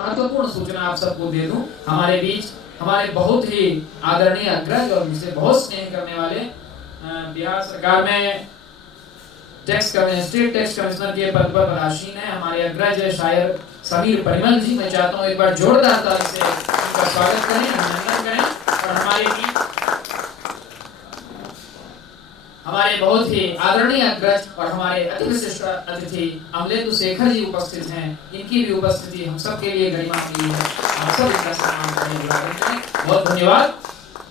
महत्वपूर्ण सूचना आप सबको दे दूं। हमारे बीच हमारे बहुत ही आदरणीय अग्रज और मुझसे बहुत स्नेह करने वाले बिहार सरकार में स्टेट टैक्स कमिश्नर के पद पर पदासीन है हमारे अग्रज शायर समीर परिमल जी। मैं चाहता हूँ एक बार जोरदार ताली से उनका स्वागत करें, अभिनंदन करें। और हमारे बहुत ही आदरणीय अग्रज और हमारे अति विशिष्ट अतिथि अमलेंदु शेखर जी उपस्थित हैं। इनकी भी उपस्थिति हम सब के लिए गरिमा की है। आप सब इनका सम्मान करें। बहुत धन्यवाद।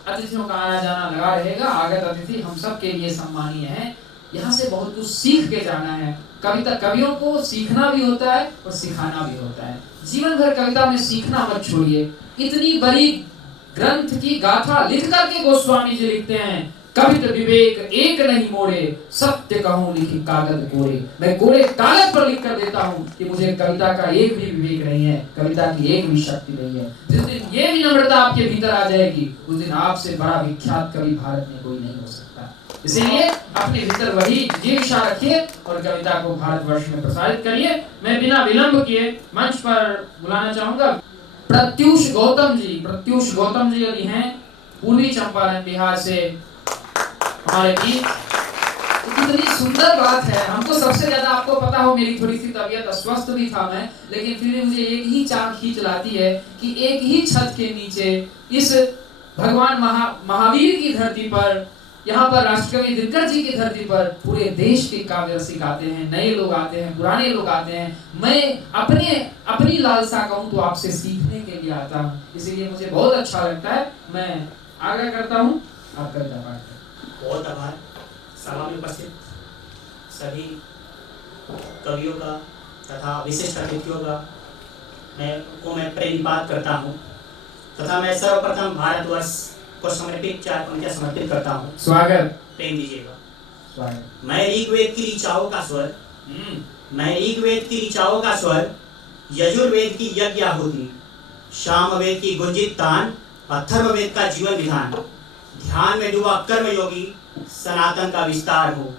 अतिथियों का आना जाना लगा रहेगा। आगत अतिथि हम सब के लिए सम्मानीय है। यहाँ से बहुत कुछ सीख के जाना है। कवियों को सीखना भी होता है और सिखाना भी होता है। जीवन भर कविता में सीखना मत छोड़िए। इतनी बड़ी ग्रंथ की गाथा लिख करके गोस्वामी जी लिखते हैं, कवित विवेक एक नहीं मोड़े, सत्य कहूं लिखी कागज कोरे। मैं कोरे कागज पर लिख कर देता हूं कि मुझे कविता का एक भी विवेक नहीं है, कविता की एक भी शक्ति नहीं है। जिस दिन ये विनम्रता आपके भीतर आ जाएगी, उस दिन आपसे बड़ा विख्यात कवि भारत में कोई नहीं हो सकता। इसीलिए अपने भीतर वही जिज्ञासा रखिए और कविता को भारतवर्ष में प्रसारित करिए। मैं बिना विलंब किए मंच पर बुलाना चाहूंगा प्रत्युष गौतम जी। प्रत्युष गौतम जी अभी हैं पूर्वी चंपारण बिहार से हमारे बीच। कितनी सुंदर बात है। हमको सबसे ज्यादा आपको पता हो मेरी थोड़ी सी तबीयत अस्वस्थ भी था मैं, लेकिन फिर भी मुझे एक ही चाह खींच लाती है कि एक ही छत के नीचे इस भगवान महावीर की धरती पर, यहाँ पर राष्ट्रकवि दिनकर जी की धरती पर पूरे देश के काव्य रसिक आते हैं, नए लोग आते हैं, पुराने लोग आते हैं। मैं अपनी लालसा कहूँ तो आपसे सीखने के लिए आता हूँ। इसीलिए मुझे बहुत अच्छा लगता है। मैं आग्रह करता हूँ आप कविता पाठ करें। बहुत आभार। सभा में उपस्थित सभी कवियों का तथा विशिष्ट अतिथियों का मैं प्रेमपात करता हूँ तथा मैं सर्वप्रथम भारतवर्ष को समर्पित 4 पंक्तियां समर्पित करता हूँ। स्वागत। प्रेम दीजिएगा। स्वागत। मैं ऋग्वेद की ऋचाओं का स्वर, मैं ऋग्वेद की ऋचाओं का स्वर, यजुर्वेद की यज्ञ आहुति, सामवेद की गुंजित तान, अथर्ववेद का जीवन विधान, ध्यान में डूबा कर्म योगी, सनातन का विस्तार हो।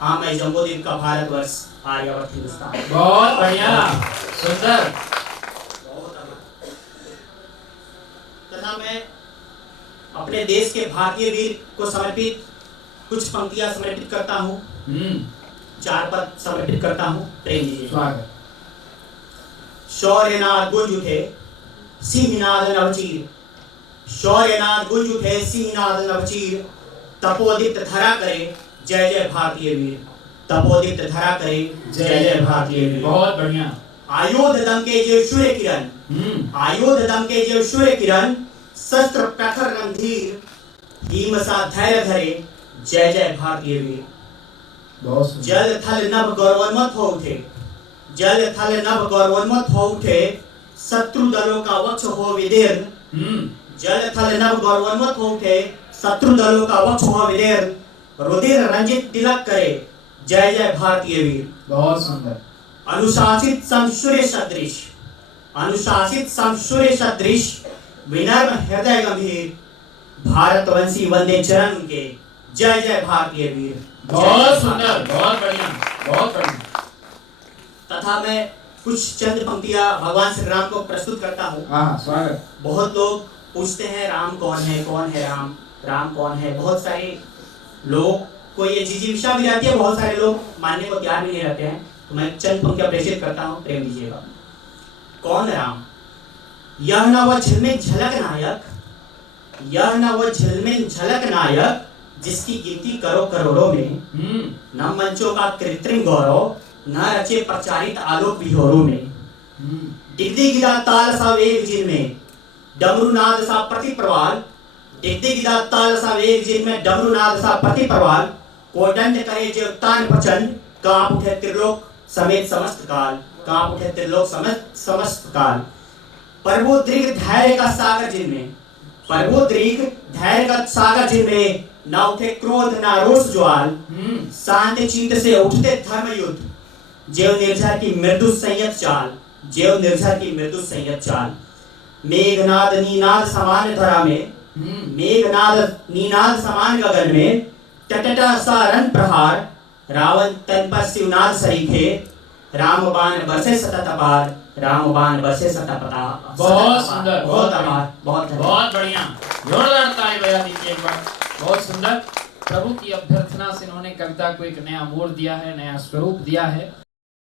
हाँ, मैं जम्बूद्वीप का भारतवर्ष, आर्यावर्त हिंदुस्तान। बहुत बढ़िया, सुंदर। तथा मैं अपने देश के भारतीय वीर को समर्पित कुछ पंक्तियां समर्पित करता हूँ। 4 पद समर्पित करता हूँ। प्रेम दीजिए। स्वागत। शौर्यनाद गुंज उठे सिंहनाद नवचीर, शौर्यनाद गुंज उठे सिंहनाद नवचीर, तपोदीप्त धरा करे जय जय भारतीय वीर, तपोदीप्त धरा करे जय जय भारतीय वीर। बहुत बढ़िया। आयुध दमके जो सूर्य किरण, आयुध दमके जो सूर्य किरण, शस्त्र प्रखर रणधीर, हिम सा धैर्य धरे जय जय भारतीय वीर। बहुत जल थल नभ गौरवोन्मत्त हो उठे, जल थल नभ गौरवोन्मत्त हो उठे, शत्रु दलों का वक्ष हो विदीर्ण, जल थल नभ गौरवोन्मत्त हो उठे, शत्रु दलों का वक्ष हो विदीर्ण, रुधिर रंजित तिलक करे जय जय भारतीय वीर। बहुत सुंदर। अनुशासित समसूर्य सदृश, अनुशासित समसूर्य सदृश, विनम्र हृदय गंभीर, भारतवंशी वंदे चरण उनके जय जय भारतीय वीर। बहुत सुंदर, बहुत बढ़िया, बहुत बढ़िया। तथा मैं कुछ चंद पंक्तियां भगवान श्री राम को प्रस्तुत करता हूँ। हाँ, स्वागत। बहुत लोग पूछते हैं राम कौन है राम, राम कौन है। बहुत सारे लोग को ये जिज्ञासा भी रहती है, बहुत सारे लोग मानने को तैयार भी नहीं रहते हैं। तो मैं चंद पंक्तियां प्रेषित करता हूँ। प्रेम दीजिएगा। कौन राम? यह न वह झिलमिल झलक नायक, यह न वह झिलमिल झलक नायक, जिसकी गिनती करो करोड़ों में, न मंचों का कृत्रिम गौरव, न रचे प्रचारित आलोक विहोरों में, डिगदी गिरा ताल सा वेग जिनमें, डमरूनाद सा प्रति प्रवाल, डिगदी गिरा ताल सा वेग जिनमें, डमरूनाद सा प्रति प्रवाल, कोदंड करे जो तान प्रचंड, कांप उठे त्रिलोक समेत समस्त काल, कांप उठे त्रिलोक समेत समस्त काल। पर्वोद्रिग धैर्य का सागर जिनमें, पर्वोद्रिग धैर्य का सागर जिनमें, न उठे क्रोध न रोष ज्वाल, शांति चित्त से उठते धर्म युद्ध, जेव निर्झर की मृदु संयत चाल, जेव निर्झर की मृदु संयत चाल। मेघनाद नीनाद समान धरा में, मेघनाद नीनाद समान गगन में, टटटा सा रण प्रहार, रावण तन पर शिवनाद सरीखे, राम बाण बरसे सतत अपार, रामबाण बरसे सतापता। बहुत सुंदर, बहुत आभार, बहुत धन्यवाद। बहुत बढ़िया, जोरदार ताली बजा दीजिए एक बार। बहुत सुंदर। प्रभु की अभ्यर्थना से इन्होंने कविता को एक नया मोड़ दिया है, नया स्वरूप दिया है।